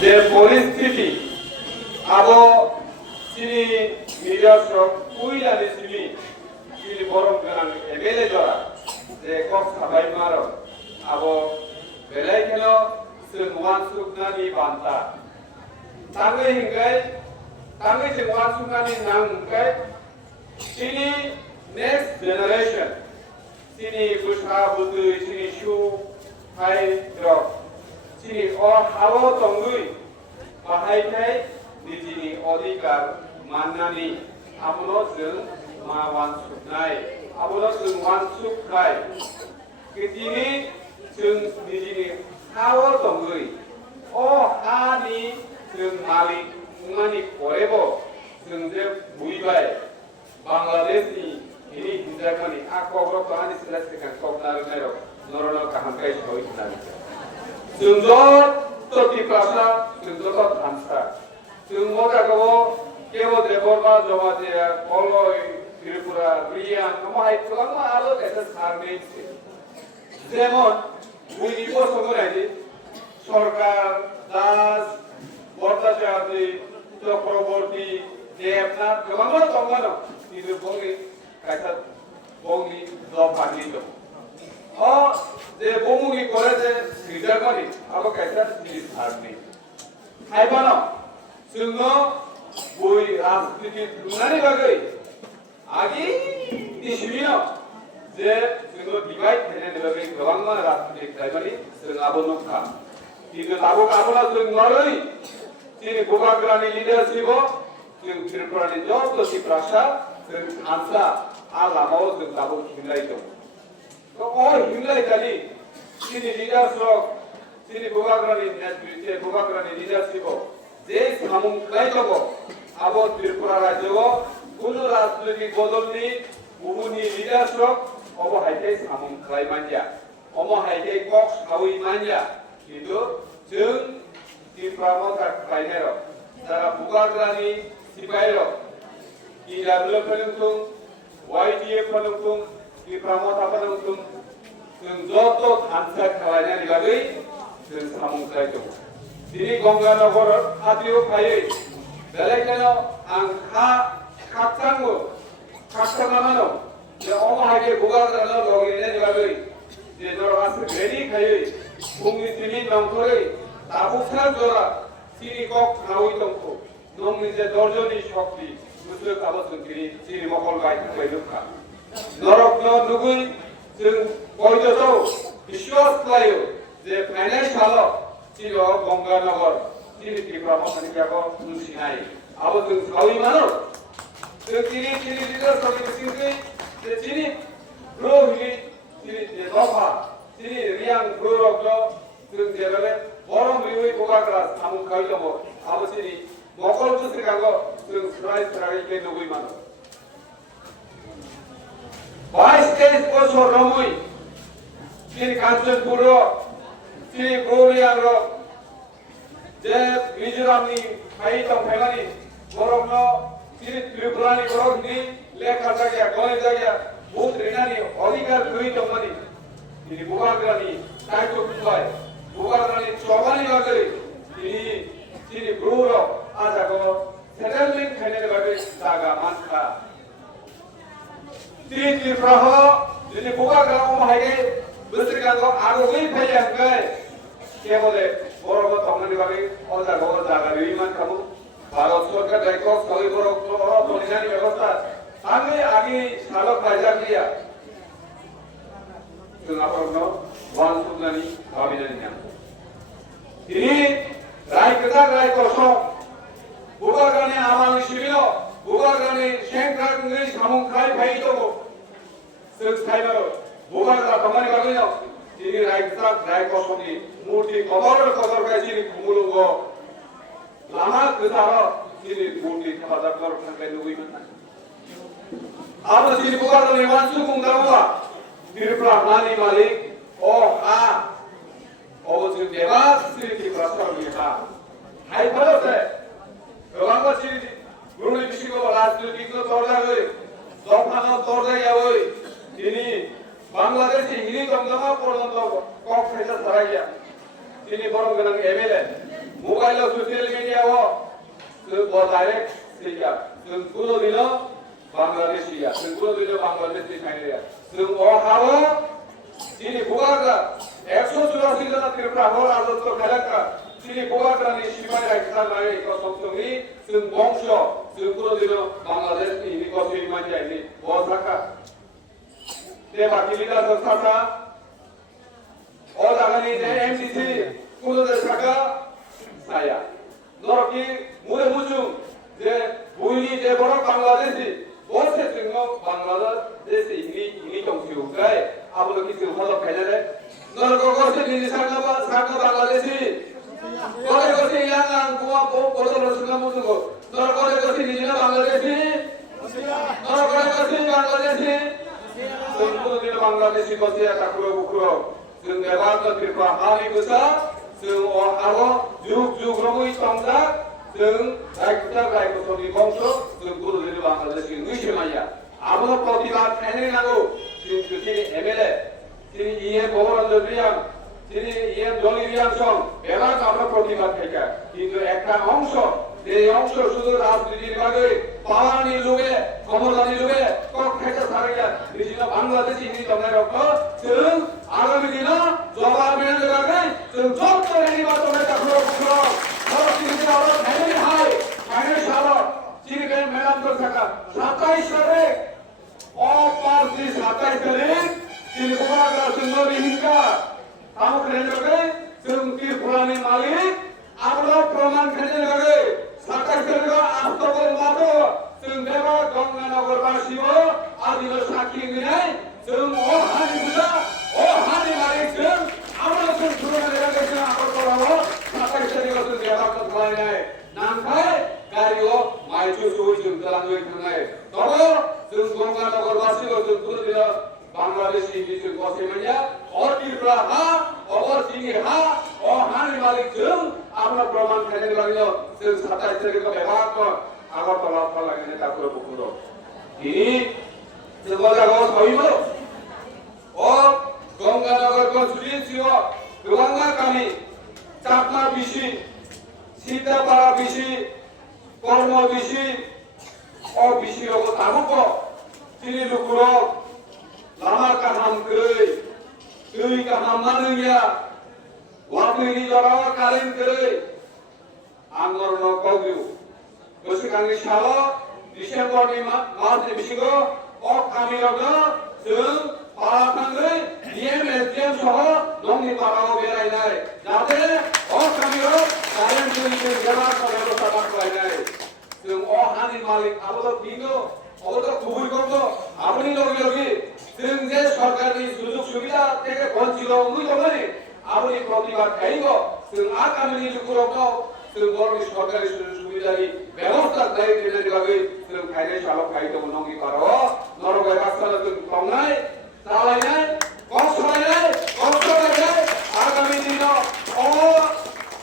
যে পরিস্থিতি আবো চিনি নিজস্ব কুইলানি চিনি চিনি বরং গান এমএলএ জরা যে কক সাবাই মারো আবো বেলাই কেন जों वानसुकनानि बान्था ताङै हिंगाय ताङै जों वानसुकनानि नां हिंगाय सिनि नेक्स्ट जेनेरेशन सिनि बुसा बुदुइ सिनि सु हाय रक सिनि अ हावो तंगुइ बाहायथाय निजिनि अधिकार माननानि आबोनो जों मा वानसुकनाय आबोनो जों वानसुकनाय दिनै जों निजिनि हावो तंगुइ अ हानि जों मालिक मुंगानि करेबो जों जे बुइबाय बांलादेशनि हिनि हिंजाखानि आकबरो काहानि सिला सिखां कबनार नायरो नरनो काहांकाय सय होनानै जों जत तिप्रासा जों जत थानसा जों मजागो केबो देबरमा जमा जे कलय त्रिपुरा ब्रियान माय गोबां आरो एसे सारनै जेमन बुइनि बसंगरायनि सरकार दास बर्ताचार्य चक्रवर्ती देवनाथ गोबां दंमोन কিন্তু বঙ্গি কাইসা বঙ্গি জব পানি তো ও যে বঙ্গি করে যে লিডার মানে আবো কাইসা জিনিস থাকনি খাইবানো जोङो বই রাজনীতি দুনানি বাগै আগি দিছিনো যে जोङो ডিভাইড খাইনাनि बागै गोबां राजनीति खाइबानि जों आबो नखा কিন্তু তাবো কাবলা जों नरै যিনি गोबाग्रानि लिडारशिप जों त्रिपुरानि जत सिप्रासा जों आनसा आलामाव जों दाबो हिंलाय दं तो अ हिंलाय खालि যিনি लिडारशिप যিনি गोबाग्रानि नेतृत्व गोबाग्रानि लिडारशिप जे सामुंखाय दङ आबो त्रिपुरा राज्यआव कुनु राजनीतिक बदलनि बुहुमनि लिडारशिप अबो हायथाय सामुंखाय मानजा अमो हायथाय कक सावै मानजा কিন্তু जों त्रिपुरायाव गायनाय যারা गोबाग्रानि सिपाइल इडाब्लिउ फोरोंथों वाइडिए फोरोंथों त्रिपुरायाव थाफोरोंथों जों जत थानसा खालायनायनि बागै जों सामुंखाय दं दिनै गंगानगर खाथियाव फायै बेलेखानो आं खाकसांबो खाकसांनानो जे अमाहायके गोबाग्रानो लगैनायनि बागै जे नरहास रेडि खायै बुंनि दिनै नंथरै दाबुसा जरा सिरि कक नावै दंखौ नंनि जे दर्जनि शक्ति बुस्थु काबो जों दिनै सिरि मकल गायथांबाय दंखा नरकनो नुगै जों बयजों विश्वास लायो जे फाइनान्सियल सिरि गंगानगर सिरि त्रिपुरा मसानिकाखौ बुजिनाय आबो जों सावै मानो जों दिनै सिरि लिडार समिति सिंगै जे सिरि ग्रोहनि सिरि दफा सिरि रियां ग्रोहनो जों जेराले बरम रिवै गोबाग्रा सामुंखाय दङ आबो सिरि मकल बुस्रिकाखौ जों सरासनस्रायै नुगै मानो 22-23 বছর রমই শ্রী কাঞ্চনপুর শ্রী গৌরিয়ার যে মিজোরামনি ফাই দंफायमानि बरमनो श्री त्रिपुरानि बरमनि लेखा जायगा गले जायगा बहुत रेनानि अधिकार गई दंमानि दिनै गोबाग्रानि दायित्व बुंबाय गोबाग्रानि चबानि बागै दिनै श्री गौर आजागो सेटेलमेन्ट खायनायनि बागै जागा मानखा श्री त्रिपुरा दिनै गोबाग्रा अमाहायगे बोसोरगांखौ आगोलै फैयाखै केवल बर'बो दंनायनि बागै अजागो जागा गैयैमान खामु भारत सरकार दायित्व सबै बर' दलिनानि बेबस्था आगै आगै सालक रायजागिरिया जों आपरनो वानसुकनानि भाबिनानि नाम दिनै रायगोदा रायकसं गोबाग्रानि आमानि सिबिनो गोबाग्रानि सेंग्रानि सामुंखाय फाय दङ जों साइनो गोबाग्रा दंनायनि बागैनो दिनै रायगोदा रायकसंनि मूर्ति कदर गायसिनि खुमुलुंग लामा गोदार दिनै मूर्ति हेफाजाब थांनाय लुबैमोन आबो दिनै गोबाग्रानि वानसुक दावा त्रिपुरा हानि मालिक अ हा अबो देवा श्री त्रिपुरा सरकारनि हा हायफालसे गोबां बाथ्रा गुरुनि बिसिखौ राजनीतिक दरजायै दफानो दरजायै दिनै बांलादेश हिनि दंदमा पर्यन्त कक फैसा साराया दिनै बरम गोनां MLA mobile social media wo direct siya जों পুরো দিন বাংলাদেশিয়া जों পুরো দিন বাংলাদেশি খাইয়া जों হাওয়া যিনি ভোগাগ্রা 184 জন ত্রিপুরা হল রাজত্ব খেলাকা যিনি ভোগাগ্রানি সীমায় রাখা নাই কসমসংনি जों বংশ जों পুরো দিন বাংলাদেশ ইনি কসি মানজাইনি ও থাকা তে বাকি লিডার থাকা ও লাগানি যে এমডিসি পুরো দেশ থাকা saya নরকি মুরে মুচুং যে বুইনি যে বড় বাংলাদেশি বসে जोङो বাংলাদেশ ইনি দংছিও গায় আবলো কিছু হলো ফেলে নরকো গসে নিনি সাকা বাংলাদেশি গরে গসে ইয়াং গোয়া বড় রসনা মুচুগো নরকো গসে নিনি বাংলাদেশি নরকো গসে বাংলাদেশি जोंबो দিন বাংলাদেশি গসে তাকুরো বুকুরো जों এবার ত্রিপুরা হানি গোসা जों हावो जुग जुग रङै संजा जों रायखोसनि बंश जों गुरुदेव बांग्लादेशनि नुइसेमाया आबो प्रतिबाद खायनाय नांगौ जों जुदि एमएलए যিনি ইএম গভর্নর যিনি ইএম জলিরিয়াম সং এবার আমরা প্রতিবাদ খাইকা কিন্তু একটা অংশ এই অংশ শুধু রাজনীতির ভাগে পাওয়ানি লোকে ক্ষমতানি লোকে কক খাইতে সারাইয়া নিজের বাংলাদেশি হিন্দি তমনে রক্ত जों আগামী দিন জবাব মেনে লাগে जों জব করে নির্বাচনে তাকলো পুরো সরকারি আরো ভ্যালি হাই ফাইনান্স আরো চিরকে ম্যাডাম তো থাকা 27 সালে ও পাঁচ দিন 27 তারিখ ত্রিপুরা সুন্দরী হিংসা কাম করে লাগে जों ত্রিপুরানি মালিক আমরা প্রমাণ খেতে লাগে 27 তারিখ আস্তবল মাতো जों দেবা গঙ্গানগরবাসীও আদিল সাক্ষী নিয়ে जों ও হানি মালিক जों আমরা जों সুরনে লাগে जों আপর করাবো 27 তারিখ जों দেবা কতলায় নামখাই গাড়িও মাইচু সুই जों দালাঙ্গই থানায় তবে जों গঙ্গানগরবাসীও जों পুরো দিন বাংলাদেশি কিছু কসেমাইয়া और ত্রিপুরা হা और চিনি হা ও হানি মালিক जों আমরা প্রমাণ খেতে লাগে जों 27 তারিখ ব্যবহার কর আগরতলা লাগে তাকুরো বুকুরো ini sebuah sawimo ও গঙ্গানগর কনস্টিটিউয়েন্সিও গোবাঙ্গা কামি চাকমা বিশি সীতাপাড়া বিশি কর্ম বিশি ও বিশি রক তাবুক চিনি লুকুরো লামা কাহাম কই দুই কাহাম মানুয়া ওয়াকনি জরা কালিন কই আন্দোলন কগিউ गोसोखांनि सालाव डिसेम्बरनि मार्चनि बिसिङाव कामियावनो जों पारा थाङै डिएम एसडिएम सह नंनि पाराव बेरायनाय जाहाथे कामियाव कारेन्टनि बेमार बेबस्था बाख्लायनाय जों हानि मालिक आबोथ' बिनो अबोथ' गुबै गथ' आबोनि लगे लगे जों जे सरकारनि सुजुग सुबिदा থেকে বঞ্চিত হই দমনি आबोनि प्रतिबाद खाइगो जों आगामी लुकुराव जों बर'नि सरकारि सुजुग सुबिदानि ব্যবস্থা দায়িত্ব নিতে লাগে जों খাইনাय सालाव खाइदों नंगि पाराव नरगाय रास्ताला जों खावनाय चालायनाय कष्टायनाय आगामी दिनाव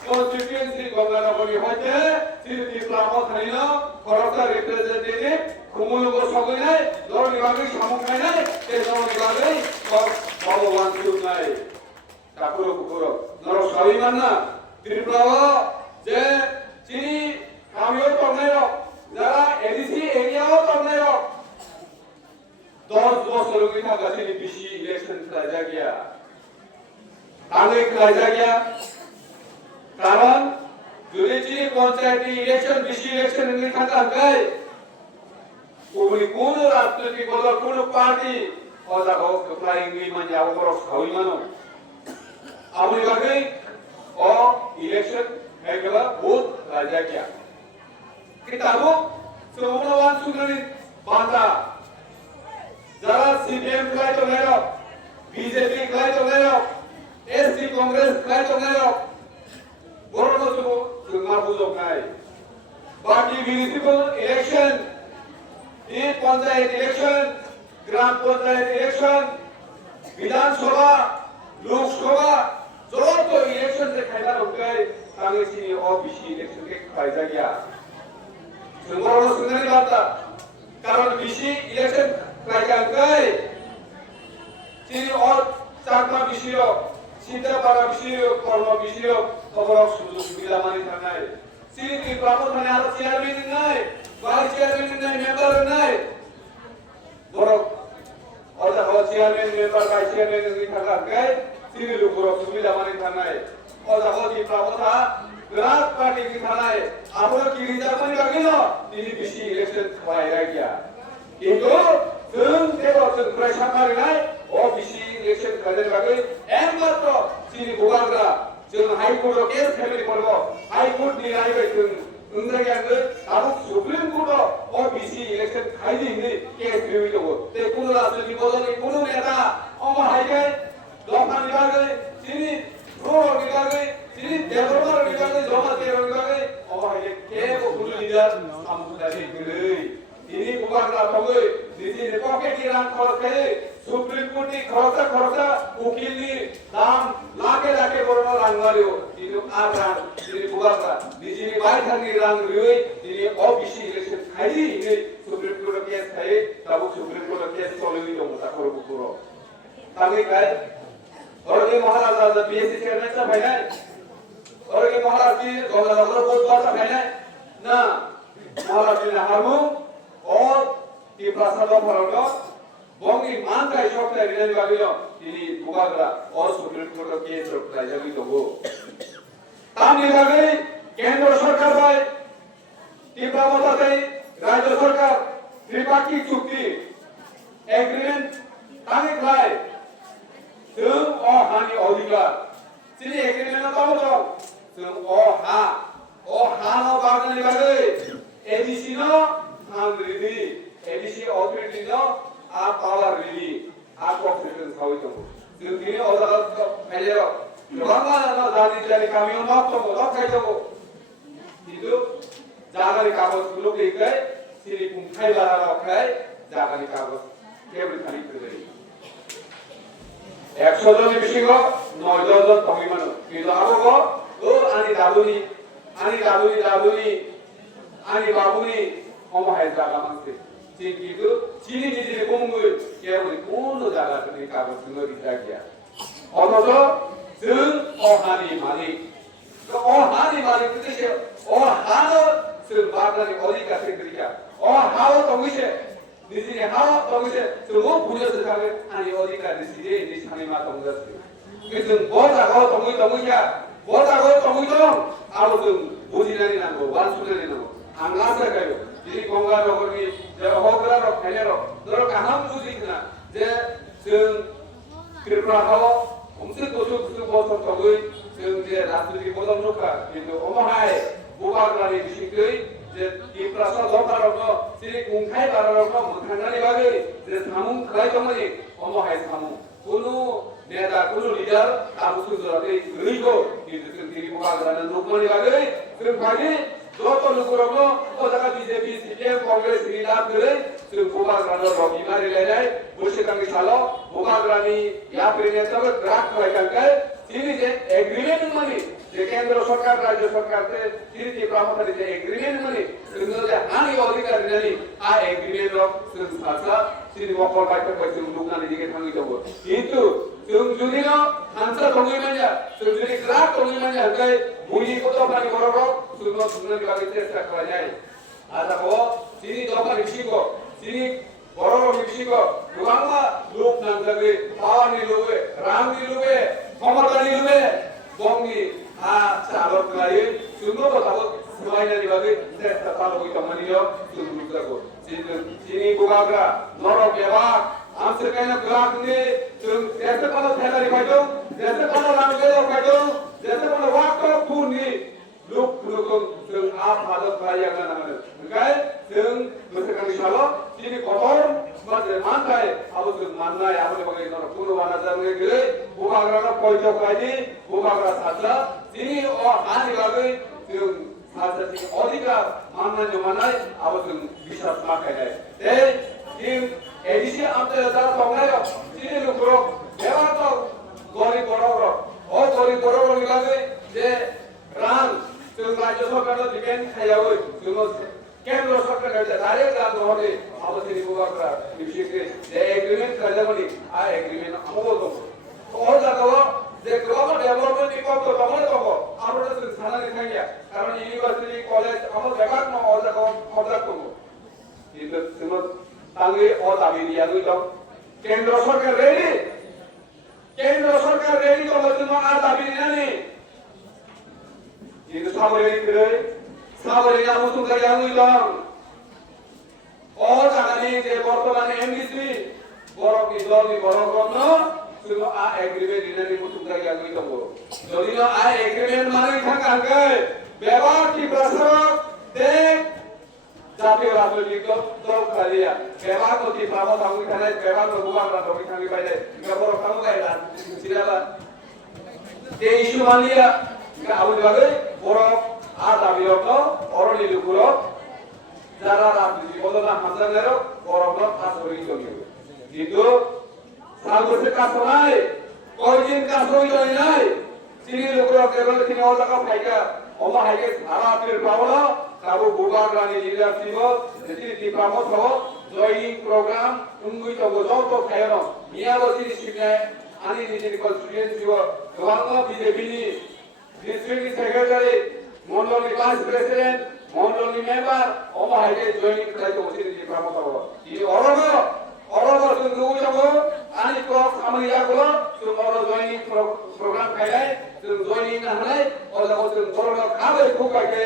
कन्स्टिट्युएन्सि गंगानगरनि हयते सिटी प्लामो थाइनो खरबता रिप्रेजेन्टेटिभ खुमुलुगो सगैनाय नरनि बागै सामुखायनाय बे नरनि बागै भगवान सुनाय ताकुरो कुकुरो नर सबिमानना त्रिपुराव जे चिनि कामियो तंनायो যারা এডিসি এরিয়াও তংনাयो 10 বছরनि थाखाय बिसि इलेक्शन खालाया गया खालाया गया कारण जुरिची पंचायती इलेक्शन बिसि इलेक्शननि थाखाय गुबुन कोन राजनीतिक दल कोन पार्टी अजागाव खोख्लायिङै मानसिया अबरस खावैमानो आबुनि बागै इलेक्शन हेगला भोट खालाया गया किताबो सोमोनवान सुगनि बांदा जरा सीपीएम खाय तो लेरो बीजेपी खाय तो लेरो एससी कांग्रेस खाय तो लेरो बरनो सुबो जोंना बुजोबनाय बाकी म्युनिसिपल इलेक्शन ये पंचायत इलेक्शन ग्राम पंचायत इलेक्शन विधानसभा लोकसभा जत इलेक्शन से खायला रुकाय कांग्रेसनि ओबीसी इलेक्शन के खायजा गया जोंबरनो सुनाय बाथा कारण बीसी इलेक्शन खायजांगाय चिनि और चाकमा बिसियो सीतापाड़ा बिसियो कर्म बिसियो খবরক সুযোগ সুবিধা মানি থানায় সিটি প্রাবধানে আরো চেয়ারম্যান নাই ভাইস চেয়ারম্যান নাই মেম্বার নাই বড় অর্থাৎ চেয়ারম্যান মেম্বার ভাইস চেয়ারম্যান नि থাকাকে সিটি লোকরক সুবিধা মানি থানায় অর্থাৎ প্রাবধা বিরাট পার্টি नि থানায় আমরা কি রিজার্ভ মানি রাখিল তিনি বেশি ইলেকশন হয় রাখিয়া কিন্তু जों जेराव जों फरायसा मारिनाय अफिसि इलेक्शन खालामनाय बागै एकमात्र सिनि भगाग्रा जों हाइकोर्टआव केस फेमिलि करब हाइकोर्टनि रायबाय जों इंराजियानो आरो सुप्रीम कोर्टआव अफिसि इलेक्शन खालामनायनि केस रिउइ दङ ते कुनु राजनीति दलनि कुनु नेता अमाहायकै दखाननि बागै सिनि रोडनि बागै सिनि डेभलपारनि बागै जमा तेरनि बागै अमाहायकै केबो कुनु लिडार सामुदायनि गै ini bukan rakyat di sini pocket iran khorse supreme court ni khorsa ukil ni dam lake korona rangwario ini abran ini bukan di sini baik hari rang rioi ini ofisi election hari ini supreme court case hai tabu supreme court case solui dong tak korup kuro kami kai orang ini Maharaja the BSc chairman सा भाई ना orang ini महाराज जी governor बहुत बड़ा भाई ना महाराज जी हारमु और ती प्रसाद भरनो बंगी मान का शौक है रिजन बागिलो तिनी बुगाग्रा और सुप्रीम कोर्ट के केस रखला जगी दगो तामनि बागै केंद्र सरकार बाय ती प्रावधाते राज्य सरकार त्रिपाक्षिक चुक्ति एग्रीमेंट तांगे खाय जों अ हानि अधिकार सिनि एग्रीमेंट ताबो जों अ हा न बागनि बागै एबीसी न really ABC authority no a power really a cooperation খাওয়াই দেব যদি অদালত ফেলে বাংলা না জানি কামিও না তো লখাই দেব কিন্তু জাগারি কাগজগুলো লিখে সিরি কুমখাই বাড়া লখাই জাগারি কাগজ কেবল খালি করে 100 জনের বেশি গো 9 জন তুমি মানুষ কিন্তু আরো গো ও আনি দাদুনি আনি বাবুনি অমাহায় জায়গা মানতে যে কিন্তু চিনি নিজে বঙ্গুই কেবল কোন জায়গা থেকে কাগজ গুলো দিতে গিয়া অথচ जों অহানি মালিক তো অহানি মালিক থেকে অহানো जों বাগলানি অধিকার থেকে গিয়া অহাও তংগিছে নিজে হাও তংগিছে जों বুঝতে থাকে আনি অধিকার দিছে এই সানি মা তংগিছে কিন্তু বড়াগো তংগিয়া বড়াগো তংগিদং আর जों বুঝিনানি নাঙ্গো ওয়ান শুনানি নাঙ্গো Angla সাকায়ো jadi gongga rokoni je hogra rok khale rok doro kaham bujikna je जों कृपा हाव हमसे गोसो बसर तगै जों जे राजनीति बदल रखा किन्तु अमहाय बुगाग्रानि बिसिखै जे इप्रासा दरकारन सिरि कुंखाय बारारन मोनथांनानि बागै जे सामुं खालायदोंमोन अमहाय सामुं कुनु नेता कुनु लिडार आबु सुजराते गैगो किन्तु जों दिरि बुगाग्रानि रुपमनि बागै जों खालि যত লোকরনো ও জায়গা বিজেপি সিপিএম কংগ্রেস রিলাপ করে जों बुगाग्रानो रबिबार लायनाय बोसोरनि सालाव बुगाग्रानि याप्रिने तब ग्राफ खालायखांखाय सिनि जे एग्रीमेंट मनि जे केंद्र सरकार राज्य सरकार ते सिरि प्रावधानि जे एग्रीमेंट मनि जों जे हानि अधिकार रिनानि आ एग्रीमेंट रक जों सासा सिरि मकल बायथक बाय जों लुकनानि दिगे थांगि दङ किन्तु जों जुदिनो हानसा दङै मानिया जों जुदि ग्राफ दङै मानिया हंखाय बुनि गथ'फोरनि बर'राव जों सुननानि बागै चेष्टा खालायनाय आरो सिरि दफानि सिगो सिरि बर'रावनि सिगो गोबांबा लोक नांजागै पावारनि लुबे रांनि लुबे क्षमतानि लुबे बंनि आ चालक लायो जोंनो गथ'खौ समायनानि बागै चेष्टा खालामबाय दंमोनियो जों लुगैगौ सिनि बुगाग्रा नरक एबा आमसोरखायनो ग्राफनि जों जेसे कोनो थेलारि फायदों जेसे कोनो रांगेल फायदों जेसे कोनो वाक्ट फुनि लोक लोगों जों आप हादर खालायना नांगोन ओंखाय जों बोसोरनि सालाव सिनि कटर माजे मानथाय आबो जों माननाय आबोनि बागै कोनो बाना जानाय गैलै बुगाग्रानो पयजो खायदि बुगाग्रा साजा सिनि अ हानि बागै जों साजानि अधिकार माननाय जमानाय आबो जों बिसास माखायनाय ए टिम एडिसि आमते जारा संनाय सिनि लोकरो बेबाथ गरीब बड़रो अ गरीब बड़रोनि बागै जे रां जों राज्य सरकारनो डिपेन्ड खायावै जों केंद्र सरकारनो डाइरेक्ट रां हरे आबो सिनि बुगाग्रा बिसिके जे एग्रीमेंट खालामनि आ एग्रीमेंट आमो दं अ जागाव যে গ্লোবাল ডেভেলপমেন্ট কত তখন তখন আমরা তো সানানি থাকি কারণ ইউনিভার্সিটি কলেজ আমার বেকার ন অজা করব কিন্তু তুমি তাঙ্গে ও দাবি দিয়া দুই দাও কেন্দ্র সরকার রেডি করার জন্য আর দাবি নেই কিন্তু সাবরেই আমুতুন করে দুই দাও ও জানি যে বর্তমানে এমডিসি বড় কি জলদি বড় গণ শুধু আ এগ্রিমেন্ট দিনানি মুতুন করে দুই দাও যদি না আ এগ্রিমেন্ট মানে থাকাকে ব্যবহার কি প্রসারক দেখ জাতীয় রাজনৈতিক দল খালিয়া ব্যবহার করতে প্রামত আমি খানে ব্যবহার করবো আমরা রবি খানি পাইলে ব্যবহার খামো গাইলা সিরালা এই ইস্যু মানিয়া আবু দিবাগে বড় আর দাবি হলো অরণি লুকুর যারা রাজনীতি বদলা হাজারের গরম কাজ করে কিন্তু সালবসে কাজ নাই কয়দিন কাজ হইল নাই চিনি লুকুর কেবল তিনি অজাকা ফাইকা অমা হাইকে সারা আপের পাবলো কাবু বুবাগ্রানি লিডারশিপ যেটি প্রামত হো জয়নিং প্রোগ্রাম উঙ্গুই তো যত খায়নো মিয়াবতী সিনে আনি নিজের কনস্টিটিউয়েন্ট ছিল গোয়াঙ্গ বিজেপি নি ডিস্ট্রিক্ট সেক্রেটারি মন্ডলী ভাইস প্রেসিডেন্ট মন্ডলী মেম্বার অমা হাইকে জয়নিং খাইতো সিটি প্রামত হো ই অরগ সুন্দু যাবো আনি কো সামরিয়া গুলো সুমর জয়নিং প্রোগ্রাম খাইলাই জয়নিং না হলে ওলা ওজন বড় খাবে খুকাকে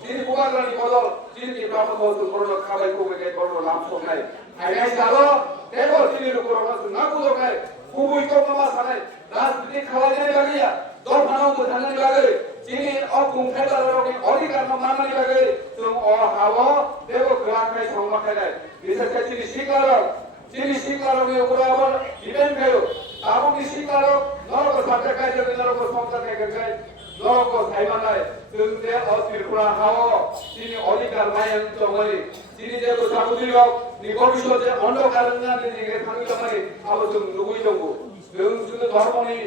চিনি বুবাগ্রানি বদল চিনি প্রামত হো বড় খাবে খুকাকে বড় নাম সবাই হাইলাই যাবো দেখো চিনির উপর না বুঝো নাই খুবই কম মামা সানে রাজনীতি খাওয়া যায় লাগিয়া দল মানব জানানি লাগে চিনি অকুম খেলার অধিকার মানানি লাগে তুমি ও হাওয়া দেখো গ্রাহকের সংবাদ খাইলাই বিশেষ করে চিনি শিকারক উপর আবার ডিপেন্ড খাইও তাবো কি শিকারক নরক সাথে খাইছে নরক সংসার খাই নরক খাইমানায় তুমি ও ত্রিপুরা হাওয়া চিনি অধিকার মায়ের জমলি চিনি যে তো সাবুদিল নি ভবিষ্যতে অন্ধকার না দিকে থাকি জমলি আবার তুমি লুগুই লঙ্গু তুমি শুধু ধর্মনি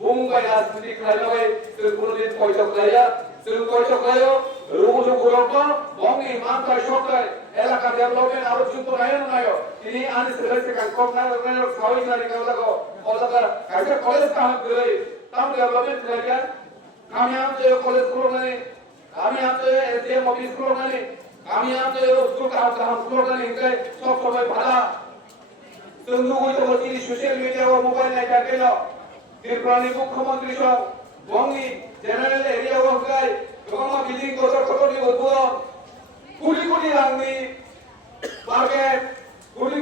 বুমবাই রাজনীতি খাইলাবে তুমি কোনদিন পয়সা খাইয়া তুমি পয়সা খাইও রুগুজু গুরক বঙ্গি মানতাই সরকার এলাকা ডেভেলপমেন্ট আরো যুক্ত নাই তিনি আনি সেলেক্ট কাম না খাওয়াই না লাগো ওলাকার কাছে কলেজ কাম করে তাম ডেভেলপমেন্ট করিয়া আমি আমতে কলেজ গুলো মানে আমি আমতে এসডিএম অফিস গুলো মানে আমি আমতে স্কুল কাম গুলো মানে সব সময় ভাড়া তুমি হয়তো তিনি সোশ্যাল মিডিয়া ও মোবাইল নাই থাকেন ত্রিপুরানি মুখ্যমন্ত্রী সব বঙ্গি জেনারেল এরিয়া ওয়াকাই গঙ্গা বিল্ডিং কত উদ্বোধন কোটি রাংনি মার্কেট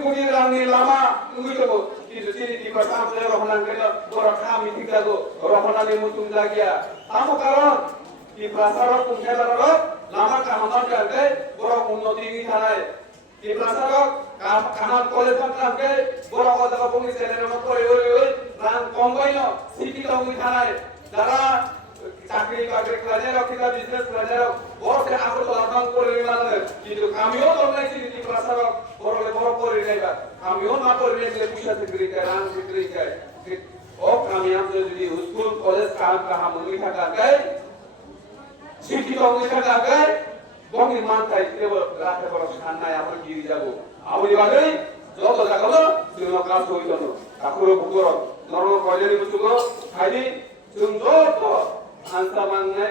কোটি রাংনি লামা তুমি তো কিন্তু চিনি দিবা সামনে রহনান কেন বড় খাম মিটিং লাগো রহনানি মুতুম লাগিয়া তামো কারণ কি প্রসারক কুমখেলার লামা কামার কাটে বড় উন্নতি নি থানায় কি প্রসারক কামার কলেজ কামকে বড় কথা বঙ্গি চ্যানেলের মত করে ওই রান কম বাইন সিটি টাউন থানায় যারা চাকরি বাকরি করে রাখিলা বিজনেস করে বড় আগত লাভাং করে মানে কিন্তু আমিও তোমরা চিনি প্রসারক বড় করে নেবা আমিও না করে নিলে পয়সা বিক্রি করে রান বিক্রি করে ও আমি আমাদের যদি স্কুল কলেজ কাম মুনি থাকা গায় সিটি টাউন থাকা গায় বঙ্গি মানতাই কেবল রাতে বড় খান্নায় আমরা গিরি যাব আউলি বাগে যত জায়গা তুমি কাজ হইতো না ঠাকুর ভুগর নরম কয়লেনি বুঝুগো খাইলি তুমি যত আনসা মাননে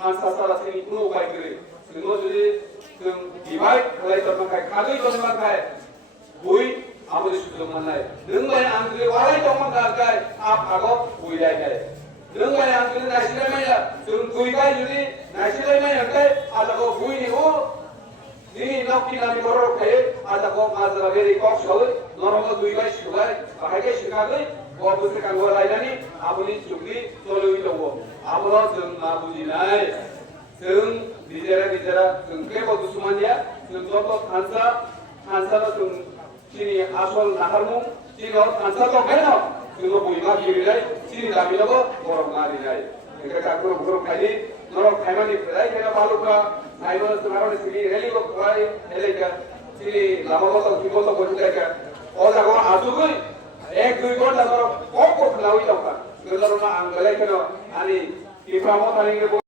আনসা সারা তিনি কোনো উপায় করে তুমি যদি তুমি ডিভাইড খালাই তো খাই খালি তো না খায় বই আমাদের সুযোগ মানায় নংবাই আনলে ওরাই তো মন গায় আপ আগো বই যায় যায় নংবাই আনলে নাইছিলে মাইয়া তুমি দুই গায় যদি নাইছিলে মাইয়া গায় আলাগো বই নিও ini nak kita ni baru kaya ada kau mazhab beri kau soal normal dua kali sugai bahagia sugai kau betul kan kau lain ni abu ni cukli tolu itu kau abu lah seng abu jinai seng dijara seng kau tu semua dia seng tu hansa lah seng sini asal naharmu sini orang hansa tu kaya seng kau buima kiri lagi sini kami lah kau orang mari lagi mereka kau kali normal kaya ni lagi kena balu kau আইবো তোমার সিনি রেলিগো কই হেলেকা সিনি লামাগো কিবো বজুকা ও লাগো আসুগই এক দুই ঘন্টা ধরো কম কম লাউই লকা গলরনা আঙ্গলাই কেন আনি কি প্রামো থানিগে